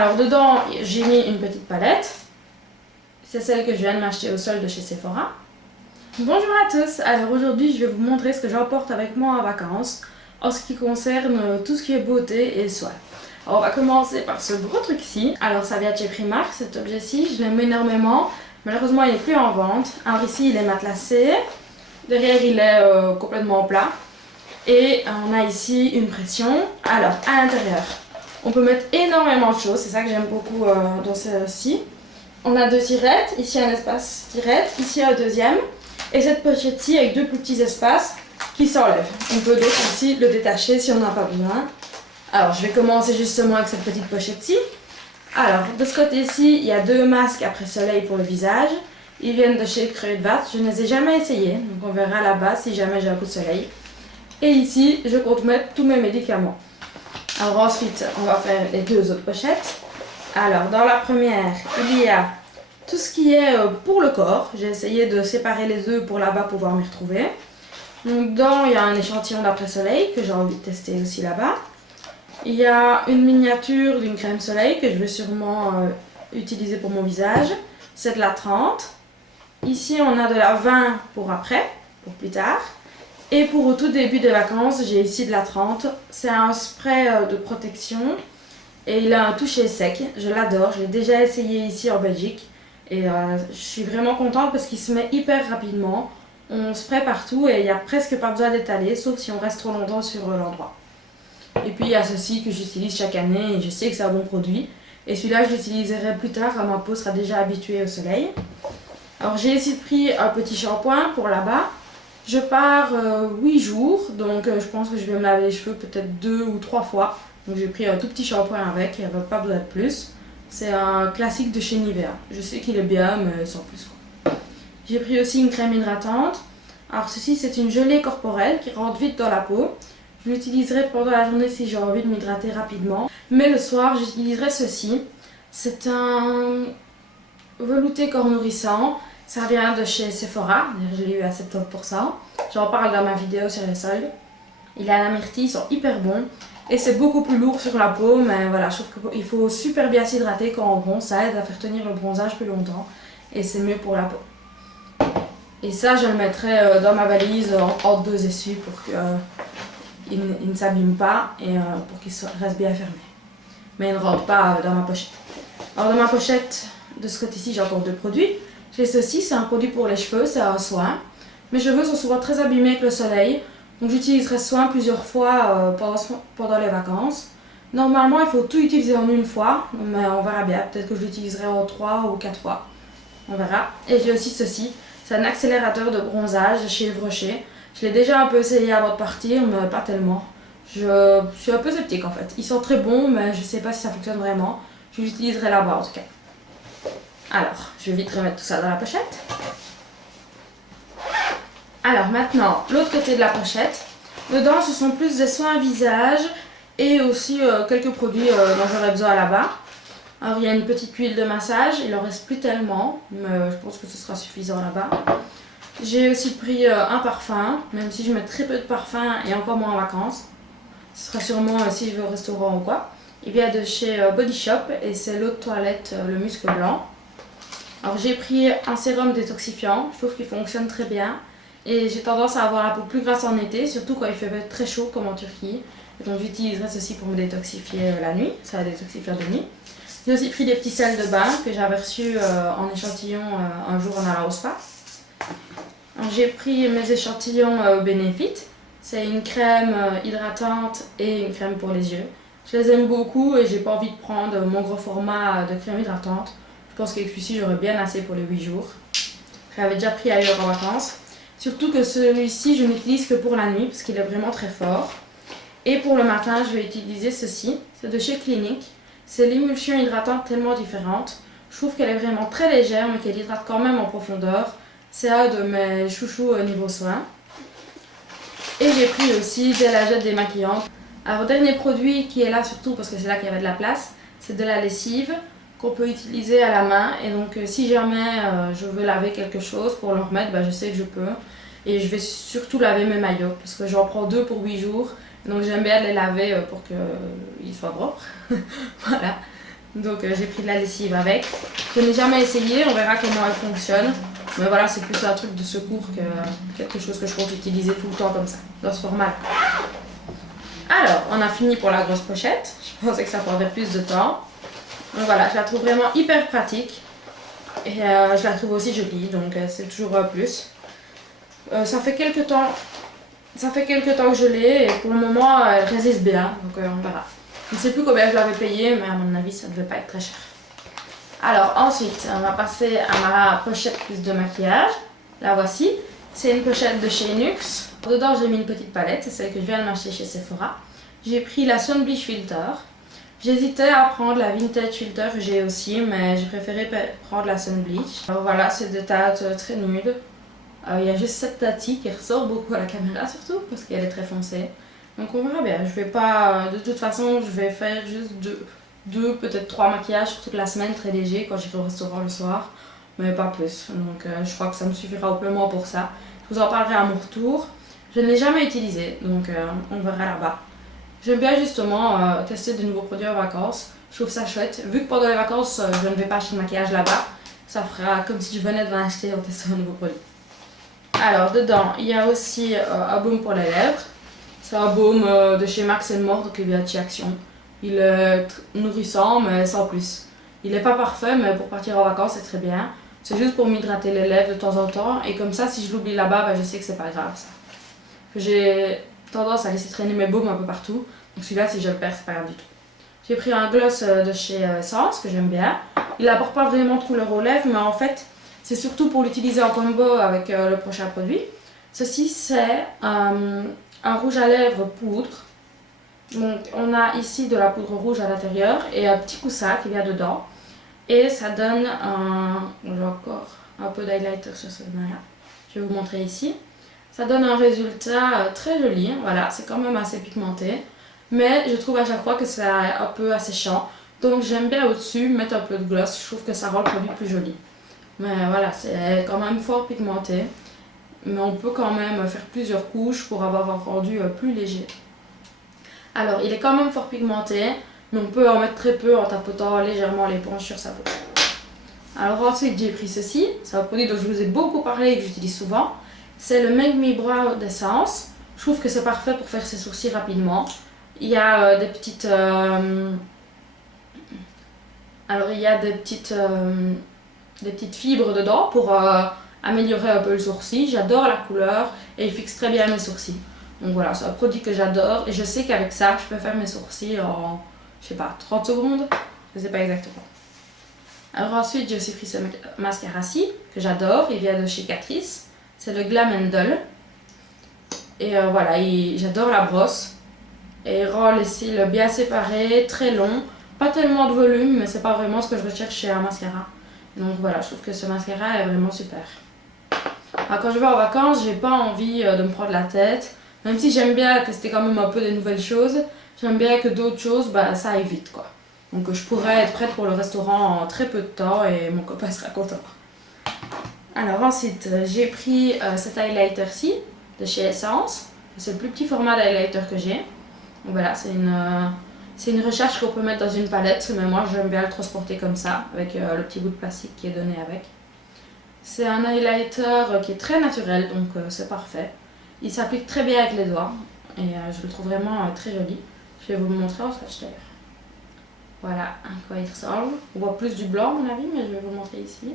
Alors dedans, j'ai mis une petite palette. C'est celle que je viens de m'acheter au solde de chez Sephora. Bonjour à tous, alors aujourd'hui je vais vous montrer ce que j'emporte avec moi en vacances en ce qui concerne tout ce qui est beauté et soins. Alors on va commencer par ce gros truc ici. Alors ça vient de chez Primark, cet objet-ci, je l'aime énormément. Malheureusement il n'est plus en vente. Alors ici il est matelassé, derrière il est complètement plat. Et on a ici une pression. Alors à l'intérieur, on peut mettre énormément de choses, c'est ça que j'aime beaucoup dans celle-ci. On a deux tirettes, ici un espace tirette, ici un deuxième. Et cette pochette-ci avec deux plus petits espaces qui s'enlèvent. On peut donc aussi le détacher si on n'en a pas besoin. Alors je vais commencer justement avec cette petite pochette-ci. Alors de ce côté-ci, il y a deux masques après soleil pour le visage. Ils viennent de chez Kruidvat, je ne les ai jamais essayés, donc on verra là-bas si jamais j'ai un coup de soleil. Et ici, je compte mettre tous mes médicaments. Alors ensuite, on va faire les deux autres pochettes. Alors dans la première, il y a tout ce qui est pour le corps. J'ai essayé de séparer les deux pour là-bas pouvoir m'y retrouver. Donc dedans, il y a un échantillon d'après-soleil que j'ai envie de tester aussi là-bas. Il y a une miniature d'une crème soleil que je vais sûrement utiliser pour mon visage. C'est de la 30. Ici, on a de la 20 pour après, pour plus tard. Et pour au tout début des vacances, j'ai ici de la 30. C'est un spray de protection et il a un toucher sec. Je l'adore, je l'ai déjà essayé ici en Belgique. Et je suis vraiment contente parce qu'il se met hyper rapidement. On spray partout et il n'y a presque pas besoin d'étaler, sauf si on reste trop longtemps sur l'endroit. Et puis il y a ceci que j'utilise chaque année et je sais que c'est un bon produit. Et celui-là, je l'utiliserai plus tard quand ma peau sera déjà habituée au soleil. Alors j'ai ici pris un petit shampoing pour là-bas. Je pars 8 jours, donc je pense que je vais me laver les cheveux peut-être 2 ou 3 fois. Donc j'ai pris un tout petit shampoing avec, il n'y avait pas besoin de plus. C'est un classique de chez Nivea. Je sais qu'il est bien, mais sans plus. J'ai pris aussi une crème hydratante. Alors ceci, c'est une gelée corporelle qui rentre vite dans la peau. Je l'utiliserai pendant la journée si j'ai envie de m'hydrater rapidement. Mais le soir, j'utiliserai ceci. C'est un velouté corps nourrissant. Ça vient de chez Sephora. Je l'ai eu à 70%. J'en parle dans ma vidéo sur les soldes. Il a la myrtille, ils sont hyper bons. Et c'est beaucoup plus lourd sur la peau, mais voilà, je trouve qu'il faut super bien s'hydrater quand on bronze. Ça aide à faire tenir le bronzage plus longtemps. Et c'est mieux pour la peau. Et ça, je le mettrai dans ma valise entre deux essuies pour qu'il ne s'abîme pas et pour qu'il reste bien fermé. Mais il ne rentre pas dans ma pochette. Alors dans ma pochette, de ce côté-ci, j'ai encore deux produits. J'ai ceci, c'est un produit pour les cheveux, c'est un soin. Mes cheveux sont souvent très abîmés avec le soleil. Donc j'utiliserai ce soin plusieurs fois pendant les vacances. Normalement, il faut tout utiliser en une fois, mais on verra bien. Peut-être que je l'utiliserai en 3 ou 4 fois. On verra. Et j'ai aussi ceci. C'est un accélérateur de bronzage de chez Yves Rocher. Je l'ai déjà un peu essayé avant de partir, mais pas tellement. Je suis un peu sceptique en fait. Ils sont très bons, mais je ne sais pas si ça fonctionne vraiment. Je l'utiliserai là-bas en tout cas. Alors, je vais vite remettre tout ça dans la pochette. Alors maintenant, l'autre côté de la pochette. Dedans, ce sont plus des soins visage et aussi quelques produits dont j'aurais besoin là-bas. Alors il y a une petite huile de massage, il en reste plus tellement, mais je pense que ce sera suffisant là-bas. J'ai aussi pris un parfum, même si je mets très peu de parfum et encore moins en vacances. Ce sera sûrement si je vais au restaurant ou quoi. Il vient de chez Body Shop et c'est l'eau de toilette, le musc blanc. Alors j'ai pris un sérum détoxifiant, je trouve qu'il fonctionne très bien. Et j'ai tendance à avoir la peau plus grasse en été, surtout quand il fait très chaud comme en Turquie. Et donc j'utiliserai ceci pour me détoxifier la nuit, ça va détoxifier de nuit. J'ai aussi pris des petits sels de bain que j'avais reçus en échantillon un jour en allant au spa. J'ai pris mes échantillons Benefit. C'est une crème hydratante et une crème pour les yeux. Je les aime beaucoup et j'ai pas envie de prendre mon gros format de crème hydratante. Je pense qu'avec celui-ci j'aurais bien assez pour les 8 jours. J'avais déjà pris ailleurs en vacances. Surtout que celui-ci je n'utilise que pour la nuit parce qu'il est vraiment très fort. Et pour le matin je vais utiliser ceci. C'est de chez Clinique. C'est l'émulsion hydratante tellement différente. Je trouve qu'elle est vraiment très légère mais qu'elle hydrate quand même en profondeur. C'est un de mes chouchous au niveau soin. Et j'ai pris aussi des lingettes démaquillantes. Alors dernier produit qui est là surtout parce que c'est là qu'il y avait de la place, c'est de la lessive qu'on peut utiliser à la main. Et donc si jamais je veux laver quelque chose pour le remettre, je sais que je peux. Et je vais surtout laver mes maillots parce que j'en prends 2 pour 8 jours. Donc j'aime bien les laver pour qu'ils soient propres. Voilà. Donc j'ai pris de la lessive avec. Je n'ai jamais essayé, on verra comment elle fonctionne. Mais voilà, c'est plus un truc de secours que quelque chose que je compte utiliser tout le temps comme ça, dans ce format-là. Alors, on a fini pour la grosse pochette. Je pensais que ça prendrait plus de temps. Donc voilà, je la trouve vraiment hyper pratique. Et je la trouve aussi jolie, donc c'est toujours un plus. Ça fait quelques temps que je l'ai et pour le moment elle résiste bien, donc on verra. Je ne sais plus combien je l'avais payé, mais à mon avis ça ne devait pas être très cher. Alors ensuite, on va passer à ma pochette plus de maquillage. La voici. C'est une pochette de chez Nux. Dedans j'ai mis une petite palette, c'est celle que je viens de m'acheter chez Sephora. J'ai pris la Sun Bleach Filter. J'hésitais à prendre la Vintage Filter que j'ai aussi, mais j'ai préféré prendre la Sun Bleach. Alors voilà, c'est des teintes très nudes. Il y a juste cette teinte qui ressort beaucoup à la caméra surtout, parce qu'elle est très foncée. Donc on verra bien. Je vais pas, de toute façon, je vais faire juste deux peut-être 3 maquillages sur toute la semaine, très léger, quand j'irai au restaurant le soir. Mais pas plus. Donc je crois que ça me suffira amplement pour ça. Je vous en parlerai à mon retour. Je ne l'ai jamais utilisé, donc on verra là-bas. J'aime bien justement tester de nouveaux produits en vacances. Je trouve ça chouette. Vu que pendant les vacances, je ne vais pas acheter de maquillage là-bas, ça fera comme si je venais de l'acheter en testant un nouveau produit. Alors, dedans, il y a aussi un baume pour les lèvres. C'est un baume de chez Max More, donc il vient de chez Action. Il est nourrissant, mais sans plus. Il n'est pas parfait, mais pour partir en vacances, c'est très bien. C'est juste pour m'hydrater les lèvres de temps en temps. Et comme ça, si je l'oublie là-bas, je sais que c'est pas grave, ça. J'ai tendance à laisser traîner mes baumes un peu partout. Donc celui-là, si je le perds, c'est pas grave du tout. J'ai pris un gloss de chez Essence, que j'aime bien. Il n'apporte pas vraiment de couleur aux lèvres, mais en fait, c'est surtout pour l'utiliser en combo avec le prochain produit. Ceci, c'est un rouge à lèvres poudre. Donc, on a ici de la poudre rouge à l'intérieur et un petit coussin qui vient dedans. Et ça donne j'ai encore un peu d'highlighter sur cette main-là. Je vais vous montrer ici. Ça donne un résultat très joli. Voilà, c'est quand même assez pigmenté. Mais je trouve à chaque fois que c'est un peu asséchant. Donc, j'aime bien au-dessus mettre un peu de gloss. Je trouve que ça rend le produit plus joli. Mais voilà, c'est quand même fort pigmenté. Mais on peut quand même faire plusieurs couches pour avoir un rendu plus léger. Alors, il est quand même fort pigmenté, mais on peut en mettre très peu en tapotant légèrement l'éponge sur sa peau. Alors ensuite, j'ai pris ceci. C'est un produit dont je vous ai beaucoup parlé et que j'utilise souvent. C'est le Make Me Brow d'Essence. Je trouve que c'est parfait pour faire ses sourcils rapidement. Il y a des petites... Alors, il y a des petites fibres dedans pour améliorer un peu le sourcil. J'adore la couleur et il fixe très bien mes sourcils. Donc voilà, c'est un produit que j'adore et je sais qu'avec ça, je peux faire mes sourcils en, je sais pas, 30 secondes. Je sais pas exactement. Alors ensuite, j'ai aussi pris ce mascara-ci que j'adore. Il vient de chez Catrice. C'est le Glam & Dull. Et voilà, j'adore la brosse. Et il rend les cils bien séparés, très longs. Pas tellement de volume, mais c'est pas vraiment ce que je recherche chez un mascara. Donc voilà, je trouve que ce mascara est vraiment super. Alors, quand je vais en vacances, j'ai pas envie de me prendre la tête. Même si j'aime bien tester quand même un peu des nouvelles choses, j'aime bien que d'autres choses, ça aille vite quoi. Donc je pourrais être prête pour le restaurant en très peu de temps et mon copain sera content. Alors ensuite, j'ai pris cet highlighter-ci de chez Essence. C'est le plus petit format d'highlighter que j'ai. Donc voilà, c'est une recherche qu'on peut mettre dans une palette, mais moi j'aime bien le transporter comme ça, avec le petit bout de plastique qui est donné avec. C'est un highlighter qui est très naturel, donc c'est parfait. Il s'applique très bien avec les doigts et je le trouve vraiment très joli. Je vais vous le montrer en swatch d'ailleurs. Voilà à quoi il ressemble. On voit plus du blanc à mon avis, mais je vais vous le montrer ici.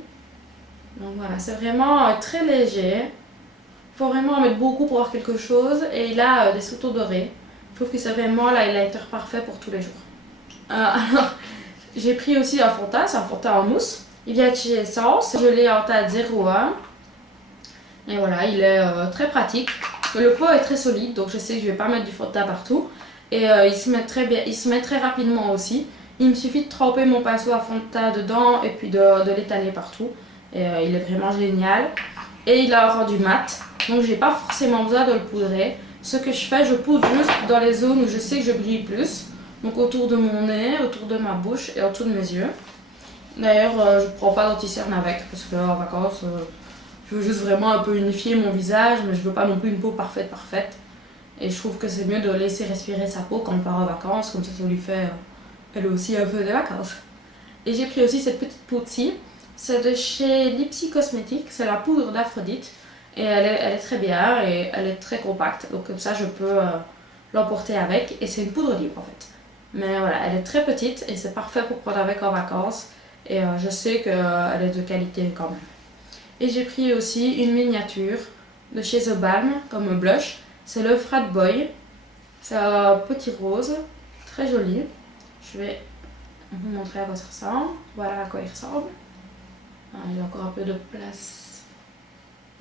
Donc voilà, c'est vraiment très léger. Il faut vraiment en mettre beaucoup pour avoir quelque chose. Et il a des sous-tons dorés. Je trouve que c'est vraiment l'highlighter parfait pour tous les jours. Alors, j'ai pris aussi un fond de teint, c'est un fond de teint en mousse. Il vient de chez Essence. Je l'ai en teinte 01. Et voilà, il est très pratique. Le pot est très solide, donc je sais que je ne vais pas mettre du fond de teint partout. Et il se met très bien, il se met très rapidement aussi. Il me suffit de tremper mon pinceau à fond de teint dedans et puis de l'étaler partout. Et il est vraiment génial. Et il a un rendu mat, donc j'ai pas forcément besoin de le poudrer. Ce que je fais, je poudre juste dans les zones où je sais que je brille plus. Donc autour de mon nez, autour de ma bouche et autour de mes yeux. D'ailleurs, je prends pas d'anti-cerne avec parce qu'en vacances, je veux juste vraiment un peu unifier mon visage, mais je veux pas non plus une peau parfaite. Et je trouve que c'est mieux de laisser respirer sa peau quand on part en vacances, comme ça lui fait elle aussi un peu des vacances. Et j'ai pris aussi cette petite poudre-ci. C'est de chez Lipsy Cosmetics, c'est la poudre d'Aphrodite. Et elle est très bien et elle est très compacte. Donc comme ça je peux l'emporter avec. Et c'est une poudre libre en fait. Mais voilà, elle est très petite et c'est parfait pour prendre avec en vacances. Et je sais qu'elle est de qualité quand même. Et j'ai pris aussi une miniature de chez The Balm comme blush. C'est le Frat Boy. C'est un petit rose, très joli. Je vais vous montrer à quoi ça ressemble. Voilà à quoi il ressemble. Il y a encore un peu de place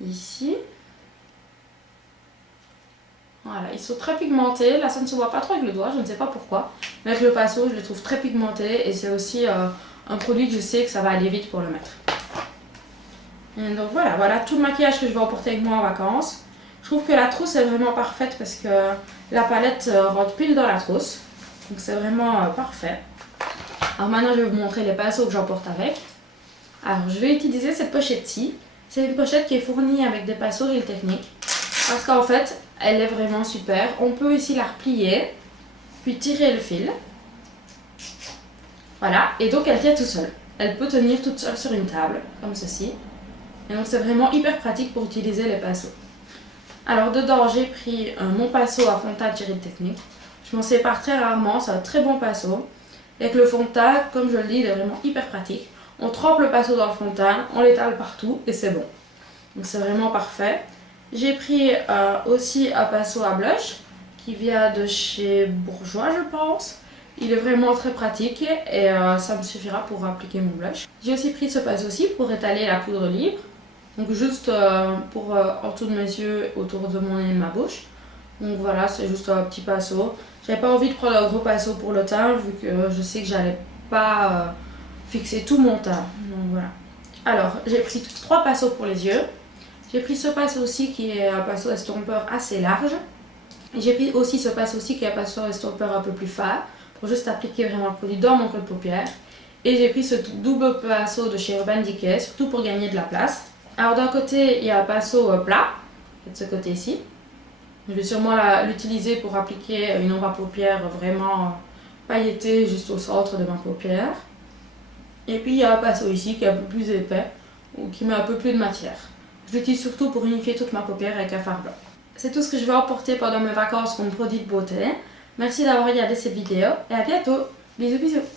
ici. Voilà, ils sont très pigmentés. Là, ça ne se voit pas trop avec le doigt, je ne sais pas pourquoi. Mais avec le pinceau, je les trouve très pigmentés. Et c'est aussi un produit que je sais que ça va aller vite pour le mettre. Et donc voilà tout le maquillage que je vais emporter avec moi en vacances. Je trouve que la trousse est vraiment parfaite parce que la palette rentre pile dans la trousse. Donc c'est vraiment parfait. Alors maintenant, je vais vous montrer les pinceaux que j'emporte avec. Alors, je vais utiliser cette pochette-ci. C'est une pochette qui est fournie avec des pinceaux Real Techniques. Parce qu'en fait, elle est vraiment super. On peut ici la replier, puis tirer le fil. Voilà, et donc elle tient tout seule. Elle peut tenir toute seule sur une table, comme ceci. Et donc c'est vraiment hyper pratique pour utiliser les pinceaux. Alors dedans, j'ai pris mon pinceau à fond de teint de Real Techniques. Je m'en sépare très rarement, c'est un très bon pinceau. Et avec le fond de teint, comme je le dis, il est vraiment hyper pratique. On trempe le pinceau dans le fond de teint, on l'étale partout et c'est bon. Donc c'est vraiment parfait. J'ai pris aussi un pinceau à blush qui vient de chez Bourjois, je pense. Il est vraiment très pratique et ça me suffira pour appliquer mon blush. J'ai aussi pris ce pinceau-ci pour étaler la poudre libre. Donc juste pour en dessous de mes yeux, autour de mon nez et de ma bouche. Donc voilà, c'est juste un petit pinceau. J'avais pas envie de prendre un gros pinceau pour le teint vu que je sais que j'allais pas fixer tout mon teint. Donc voilà. Alors, j'ai pris 3 pinceaux pour les yeux. J'ai pris ce pinceau aussi qui est un pinceau estompeur assez large. Et j'ai pris aussi ce pinceau aussi qui est un pinceau estompeur un peu plus fin pour juste appliquer vraiment le produit dans mon creux de paupière. Et j'ai pris ce double pinceau de chez Urban Decay, surtout pour gagner de la place. Alors d'un côté, il y a un pinceau plat, de ce côté-ci. Je vais sûrement l'utiliser pour appliquer une ombre à paupières vraiment pailletée juste au centre de ma paupière. Et puis il y a un pinceau ici qui est un peu plus épais ou qui met un peu plus de matière. Je l'utilise surtout pour unifier toute ma paupière avec un fard blanc. C'est tout ce que je vais emporter pendant mes vacances comme produit de beauté. Merci d'avoir regardé cette vidéo et à bientôt. Bisous bisous.